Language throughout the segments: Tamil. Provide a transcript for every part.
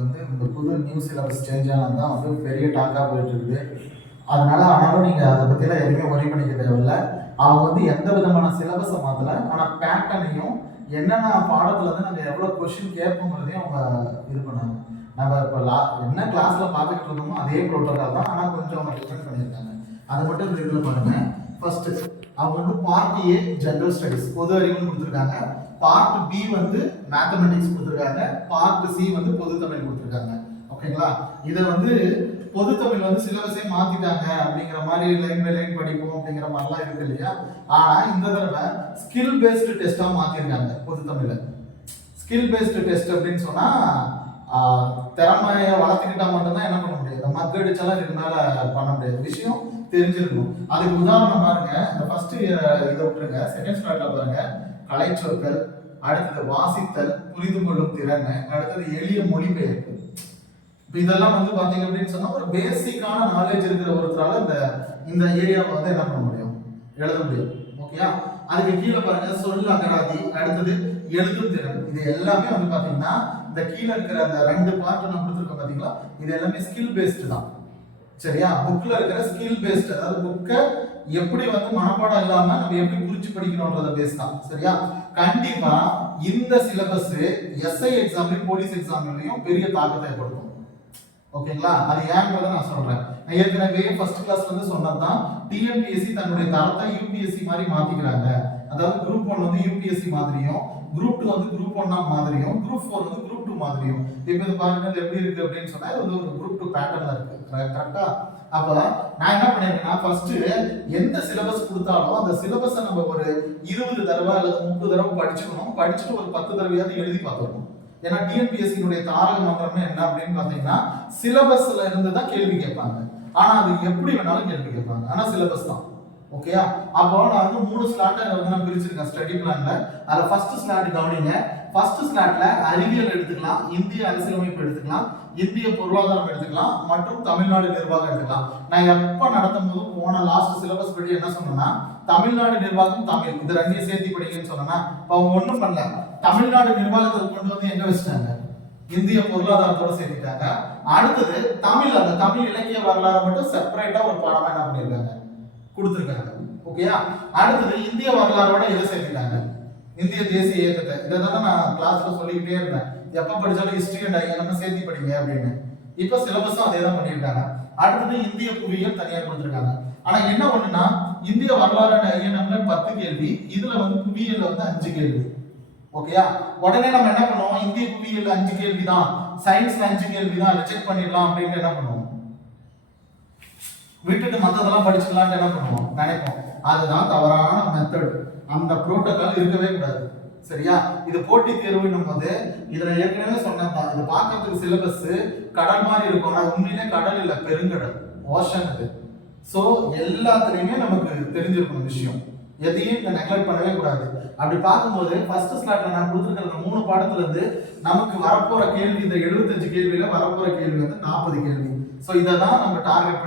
வந்து இந்த புது நியூ சிலபஸ் சேஞ்ச் ஆனது தான் வந்து பெரிய டாக்காக போயிட்டு இருக்குது. அதனால ஆனாலும் நீங்கள் அதை பற்றிலாம் எதுவுமே ஒரி பண்ணிக்க தேவையில்லை. அவங்க வந்து எந்த விதமான சிலபஸை மாற்றலை, ஆனால் பேட்டர்னையும் என்னென்ன பாடத்தில் வந்து நாங்கள் எவ்வளோ கொஷின் கேட்போங்கிறதையும் அவங்க இது பண்ணாங்க. நம்ம இப்போ என்ன கிளாஸில் பார்த்துக்கிட்டு இருந்தோமோ அதே ப்ரோட்டோக்கால் தான், ஆனால் கொஞ்சம் அவங்க டிஃப்ரெண்ட் பண்ணியிருக்காங்க. அதை மட்டும் இதில் பாருங்கள். ஃபர்ஸ்ட் அவங்க வந்து பார்ட் ஏ ஜென்ரல் ஸ்டடிஸ் பொது அறிவுன்னு கொடுத்துருக்காங்க, பார்ட் பி வந்து மேத்தமெட்டிக்ஸ் கொடுத்துருக்காங்க, பார்ட் சி வந்து பொது தமிழ் கொடுத்துருக்காங்க. ஓகேங்களா? இதை வந்து பொது தமிழ் வந்து சிலபஸே மாத்திட்டாங்க அப்படிங்கிற மாதிரி லைன் பை லைன் படிப்போம் அப்படிங்கிற மாதிரிலாம் இருக்கு இல்லையா? ஆனா இந்த தடவை ஸ்கில் பேஸ்டு டெஸ்டா மாத்திருக்காங்க பொது தமிழ. ஸ்கில் பேஸ்டு டெஸ்ட் அப்படின்னு சொன்னா திறமையை வளர்த்துக்கிட்டா மட்டும்தான் என்ன பண்ண முடியும், இந்த மத்த அடிச்சாலும் இதுக்கு மேல பண்ண முடியாது. விஷயம் தெரிஞ்சிருக்கணும். அதுக்கு உதாரணம் பாருங்க, இந்த ஃபர்ஸ்ட் இதை விட்டுருங்க, செகண்ட் ஸ்டார்ட்ல பாருங்க, கலை சொற்கள், அடுத்தது வாசித்தல், புரிந்து கொள்ளும் திறன், அடுத்தது எளிய மொழிபெயர்ப்பு. இதெல்லாம் வந்து பாத்தீங்க அப்படின்னு சொன்னா ஒரு பேசிக்கான நாலேஜ் இருக்கிற ஒருத்தரால இந்த ஏரியாவை வந்து என்ன பண்ண முடியும், எழுத முடியும். ஓகேயா? அதுக்கு கீழே பாருங்க சொல் அகராதி, அடுத்தது எழுதும் திறன். இது எல்லாமே வந்து பாத்தீங்கன்னா இந்த கீழே இருக்கிற அந்த ரெண்டு பார்ட் நான் கொடுத்துருக்கேன் பாத்தீங்களா, இது எல்லாமே ஸ்கில் பேஸ்டு தான். சரியா? புக்ல இருக்கிற ஸ்கில் பேஸ்ட், அதாவது புக்கை எப்படி வந்து மனப்பாடம் இல்லாம நம்ம எப்படி புரிஞ்சு படிக்கணும்ன்றத பேஸ் தான். சரியா? கண்டிப்பா இந்த சிலபஸ் எஸ்ஐ எக்ஸாம்லயும் போலீஸ் எக்ஸாம்லயும் பெரிய தாக்கத்தை ஏற்படுத்தும். ஓகேங்களா? அது ஏன்றதை நான் சொல்றேன். நான் ஏற்கனவே ஃபர்ஸ்ட் கிளாஸ்ல இருந்து சொன்னதுதான், டிஎன்பிஎஸ்சி தன்னுடைய தரத்தை யூபிஎஸ்சி மாதிரி மாத்திக்கிறாங்க. அதாவது குரூப் 1 வந்து யூபிஎஸ்சி மாதிரியும், குரூப் 2 வந்து குரூப் 1 மாதிரியும், குரூப் 4 வந்து குரூப் 2 மாதிரியும். இப்போ இது பாருங்க இது எப்படி இருக்கு அப்படின்னு சொன்னா இது வந்து ஒரு குரூப் 2 பேட்டர்ன்ல இருக்கு. கரெக்டா? அப்ப நான் என்ன பண்ணிருக்கேன்னா, ஃபர்ஸ்ட் எந்த சிலபஸ் கொடுத்தாலும் அந்த சிலபஸை நம்ம ஒரு 20 தடவை அல்லது 30 தடவை படிச்சுக்கணும். படிச்சுட்டு ஒரு 10 தடவையாவது எழுதி பார்த்துக்கணும். ஏன்னா டிஎன்பிஎஸ்சியுடைய தாரக மந்திரமே என்ன அப்படின்னு பாத்தீங்கன்னா, சிலபஸ்ல இருந்து தான் கேள்வி கேட்பாங்க. ஆனா அது எப்படி வேணாலும் கேள்வி கேட்பாங்க, ஆனா சிலபஸ் தான். ஓகேயா? அப்போ நான் வந்து 3 ஸ்லாட்டை வந்து நான் பிரிச்சிருக்கேன் ஸ்டடி பிளான்ல. அதுல ஃபர்ஸ்ட் ஸ்லாட் கவனிங்க. ஃபர்ஸ்ட் ஸ்லாட்ல அறிவியல் எடுத்துக்கலாம், இந்திய அரசியலமைப்பு எடுத்துக்கலாம், இந்திய பொருளாதாரம் எடுத்துக்கலாம், மற்றும் தமிழ்நாடு நிர்வாகம் எடுத்துக்கலாம். நான் எப்ப நடத்தும் போது போன லாஸ்ட் சிலபஸ் படி என்ன சொன்னேன்னா, தமிழ்நாடு நிர்வாகம் தமிழ் இது ரெண்டையும் சேர்த்து படிக்கணும்னு சொன்னா, அவங்க ஒண்ணும் பண்ணல. தமிழ்நாடு நிர்வாகத்தை கொண்டு வந்து எங்க வச்சுட்டாங்க, இந்திய பொருளாதாரத்தோட சேர்த்துட்டாங்க. அடுத்தது தமிழ், அந்த தமிழ் இலக்கிய வரலாறு மட்டும் செப்பரேட்டா ஒரு பாடமா என்ன பண்ணிருக்காங்க, கொடுத்துருக்காங்க. ஓகேயா? அடுத்தது இந்திய வரலாறோட இதை சேர்த்துட்டாங்க, இந்திய தேசிய இயக்கத்தை. இதை தானே நான் கிளாஸ்ல சொல்லிக்கிட்டே இருந்தேன், எப்ப படிச்சாலும் ஹிஸ்டரி அண்ட் ஐஎன்எம் சேர்த்து படிங்க அப்படின்னு. இப்ப சிலபஸும் அதே தான் பண்ணியிருக்காங்க. அடுத்தது இந்திய புவியியல் தனியா கொடுத்துருக்காங்க. ஆனா என்ன ஒண்ணுன்னா, இந்திய வரலாறு அண்ட் ஐஎன்எம்ல 10 கேள்வி, இதுல வந்து புவியியல்ல வந்து 5 கேள்வி. ஓகேயா? உடனே நம்ம என்ன பண்ணுவோம், இந்திய புவியியல்ல 5 கேள்வி தான், சயின்ஸ்ல 5 கேள்வி தான், ரிஜெக்ட் பண்ணிடலாம் அப்படின்னு என்ன பண்ணுவோம், விட்டுட்டு மத்ததெல்லாம் படிச்சுக்கலாம்னு என்ன பண்ணுவோம், நினைப்போம். அதுதான் தவறான மெத்தட். அந்த புரோட்டோகால் இருக்கவே கூடாது. சரியா? இது போட்டி தேர்வுன்னும் போது இதுல ஏற்கனவே சொன்னதான், இது பார்க்கறதுக்கு சிலபஸ் கடல் மாதிரி இருக்கும், ஆனா உண்மையிலே கடல் இல்ல, பெருங்கடல், ஓஷன் இது. சோ எல்லாத்துலயுமே நமக்கு தெரிஞ்சிருக்கும் விஷயம், எதையும் இங்க நெக்லெக்ட் பண்ணவே கூடாது. அப்படி பார்க்கும்போது ஃபர்ஸ்ட் ஸ்லாட்ல நான் கொடுத்துருக்கிற 3 பாடத்துல இருந்து நமக்கு வரப்போற கேள்வி, இந்த 75 கேள்வியில வரப்போற கேள்வி வந்து 40 கேள்வி. சோ இதை தான் நம்ம டார்கெட்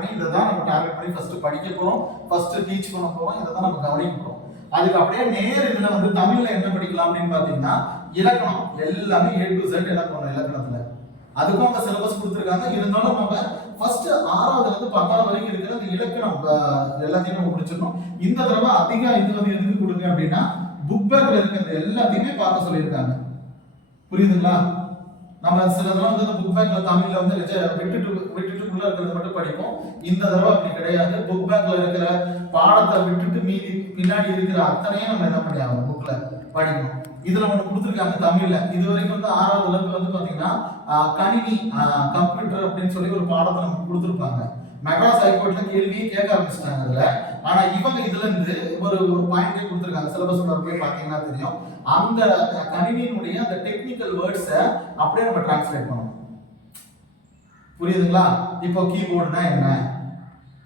பண்ணி ஃபர்ஸ்ட் படிக்க போறோம், ஃபர்ஸ்ட் டீச் பண்ண போறோம், இதை தான் நம்ம கவனிக்க போறோம். அதுக்கு அப்படியே நேர் இதுல வந்து தமிழ்ல என்ன படிக்கலாம் அப்படின்னு பாத்தீங்கன்னா, இலக்கணம் எல்லாமே A to Z என்ன பண்ணணும் இலக்கணத்துல. அதுக்கும் அவங்க சிலபஸ் கொடுத்துருக்காங்க. இருந்தாலும் நம்ம ஃபர்ஸ்ட் 6வதுல இருந்து 10வது வரைக்கும் இருக்கிற அந்த இலக்கணம் எல்லாத்தையும் நம்ம முடிச்சிடணும். இந்த தடவை அதிகம் இது வந்து எதுக்கு கொடுங்க அப்படின்னா, புக் பேக்ல இருக்கிறது எல்லாத்தையுமே பார்க்க சொல்லியிருக்காங்க. புரியுதுங்களா? நம்ம சில தடவை வந்து புக் பேக்ல தமிழ்ல வந்து விட்டுட்டுக்குள்ள இருக்கிறது மட்டும் படிப்போம். இந்த தடவை அப்படி கிடையாது. புக் பேக்ல இருக்கிற பாடத்தை விட்டுட்டு மீதி பின்னாடி இருக்கிற அத்தனையும் நம்ம என்ன பண்ணி ஆகணும், புக்ல படிக்கணும். இதுல ஒண்ணு கொடுத்துருக்காங்க தமிழ்ல. இது வரைக்கும் வந்து 6வதுல இருந்து வந்து பாத்தீங்கன்னா கணினி, கம்ப்யூட்டர் அப்படின்னு சொல்லி ஒரு பாடத்தை நமக்கு கொடுத்துருப்பாங்க. மெட்ராஸ் ஹைகோர்ட்ல கேள்வியே கேட்க ஆரம்பிச்சிட்டாங்க அதுல. ஆனா இவங்க இதுல இருந்து ஒரு பாயிண்டே கொடுத்துருக்காங்க, சிலபஸ் போய் பாத்தீங்கன்னா தெரியும். அந்த கணினியினுடைய அந்த டெக்னிக்கல் வேர்ட்ஸை அப்படியே நம்ம டிரான்ஸ்லேட் பண்ணணும். புரியுதுங்களா? இப்போ கீபோர்டுனா என்ன,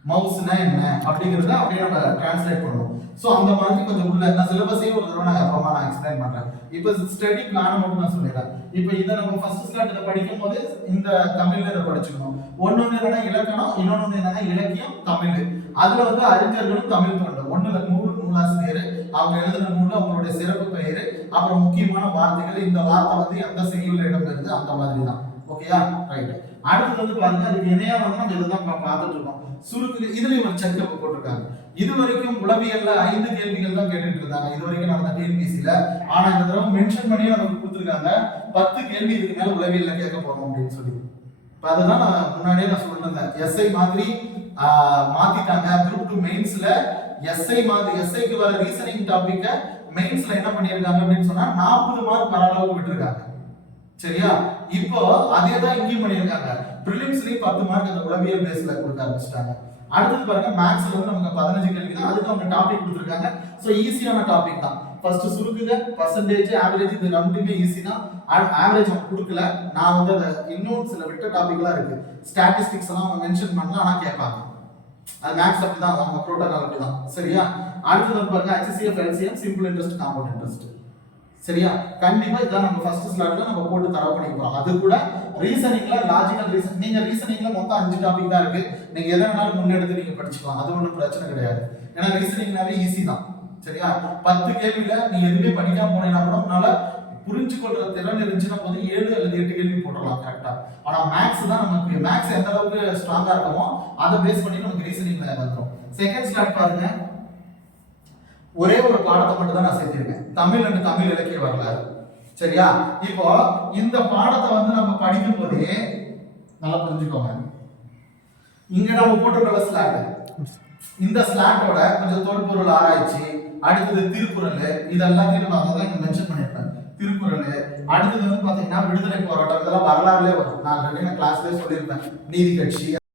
மவுஸ்னா என்ன அப்படிங்கறத அப்படியே நம்ம டிரான்ஸ்லேட் பண்ணுவோம். சோ அந்த மாதிரி கொஞ்சம் உள்ள நான் சிலபஸே ஒரு தடவை நான் அப்புறமா நான் எக்ஸ்பிளைன் பண்றேன். இப்போ ஸ்டடி பிளான் மட்டும் நான் சொல்லிடுறேன். இப்போ இதை நம்ம ஃபர்ஸ்ட் ஸ்லாட் இதை படிக்கும் போது இந்த தமிழ்ல இதை படிச்சுக்கணும். ஒன்னு என்னன்னா இலக்கணம், இன்னொன்னு என்னன்னா இலக்கியம் தமிழ். அதுல வந்து அறிஞர்களும் தமிழ் தோன்றும். ஒண்ணுல நூலாசிரியர், அவங்க எழுதின நூல், அவங்களுடைய சிறப்பு பெயர், அப்புறம் முக்கியமான வார்த்தைகள், இந்த வார்த்தை வந்து எந்த செய்யுள்ள இடம் பெறுது, அந்த மாதிரி தான். ஓகேயா ரைட். அடுத்து வந்து பாருங்க அதுக்கு இணையா வந்து நம்ம இதுதான் பார்த்துட்டு இருக்கோம். சுருக்கு இதுலயும் ஒரு செக் போட்டிருக்காங்க. இது வரைக்கும் உளவியல்ல 5 கேள்விகள் தான் கேட்டுட்டு இருந்தாங்க இது வரைக்கும் நடந்த டிஎன்பிஎஸ்சில. ஆனா இந்த தடவை மென்ஷன் பண்ணி நமக்கு கொடுத்துருக்காங்க 10 கேள்வி இதுக்கு மேல உளவியல்ல கேட்க போறோம் அப்படின்னு சொல்லி. இப்ப அதுதான் நான் முன்னாடியே நான் சொல்லிருந்தேன். எஸ்ஐ மாதிரி மாத்திட்டாங்க. குரூப் 2 மெயின்ஸ்ல எஸ்ஐ மாதிரி எஸ்ஐக்கு வர ரீசனிங் டாபிக்க மெயின்ஸ்ல என்ன பண்ணிருக்காங்க அப்படின்னு சொன்னா 40 மார்க் வர அளவுக்கு விட்டுருக்காங்க. சரியா? இப்போ அதே தான் இங்கேயும் பண்ணிருக்காங்க. பிரிலிம்ஸ்லயும் 10 மார்க் அந்த உளவியல் பேஸ்ல கொடுக்க ஆரம்பிச்சிட்டாங்க. அடுத்து பாருங்க மேக்ஸ்ல வந்து நமக்கு 15 கேள்வி தான். அதுக்கு அவங்க டாபிக் கொடுத்திருக்காங்க. சோ ஈஸியான டாபிக் தான். ஃபர்ஸ்ட் சுருக்குங்க, பர்சன்டேஜ், ஆவரேஜ் இது ரெண்டுமே ஈஸி தான். ஆவரேஜ் அவங்க கொடுக்கல. நான் வந்து அத இன்னும் சில விட்ட டாபிக்லாம் இருக்கு. ஸ்டாட்டிஸ்டிக்ஸ் எல்லாம் அவங்க மென்ஷன் பண்ணல ஆனா கேட்பாங்க. அது மேக்ஸ் அப்படிதான் அவங்க புரோட்டோகால் அப்படிதான். சரியா? அடுத்து வந்து பாருங்க HCF LCM simple interest compound interest. சரியா? கண்டிப்பா இதான் நம்ம ஃபர்ஸ்ட் ஸ்லாட்ல நம்ம போட்டு தரவு பண்ணிக்க போறோம். அது கூட ரீசனிங்ல லாஜிக்கல் ரீசன் நீங்க ரீசனிங்ல மொத்தம் 5 டாபிக் தான் இருக்கு. நீங்க எதை வேணாலும் முன்னெடுத்து நீங்க படிச்சுக்கலாம். அது ஒண்ணும் பிரச்சனை கிடையாது. ஏன்னா ரீசனிங்னாவே ஈஸி தான். சரியா? 10 கேள்வில நீங்க எதுவுமே படிக்காம போனீங்கன்னா கூட உன்னால புரிஞ்சு கொள்ற திறன் இருந்துச்சுன்னா போது 7 அல்லது 8 கேள்வி போடலாம் கரெக்டா. ஆனா மேக்ஸ் தான் நமக்கு மேக்ஸ் எந்த அளவுக்கு ஸ்ட்ராங்கா இருக்குமோ அதை பேஸ் பண்ணி நமக்கு ரீசனிங்ல வந்துரும். செகண்ட் ஸ்லாட் பாருங்க. ஒரே ஒரு பாடத்தை மட்டும் தான் நான் சேர்த்திருக்கேன். தமிழ் அண்ட் தமிழ் இலக்கிய வரலாறு. சரியா? இப்போ இந்த பாடத்தை வந்து நம்ம படிக்கும் போதே நல்லா புரிஞ்சுக்கோங்க. இங்க நம்ம போட்டுள்ள ஸ்லாட் இந்த ஸ்லாட்டோட கொஞ்சம் தொல்பொருள் ஆராய்ச்சி, அடுத்தது திருக்குறள், இதெல்லாத்தையும் நம்ம அதான் இங்க மென்ஷன் பண்ணிருப்பேன். திருக்குறள், அடுத்தது வந்து பாத்தீங்கன்னா விடுதலை போராட்டம், இதெல்லாம் வரலாறுலயே வரும். நான் ஆல்ரெடி கிளாஸ்லயே சொல்லியிருப்பேன். நீதி கட்சி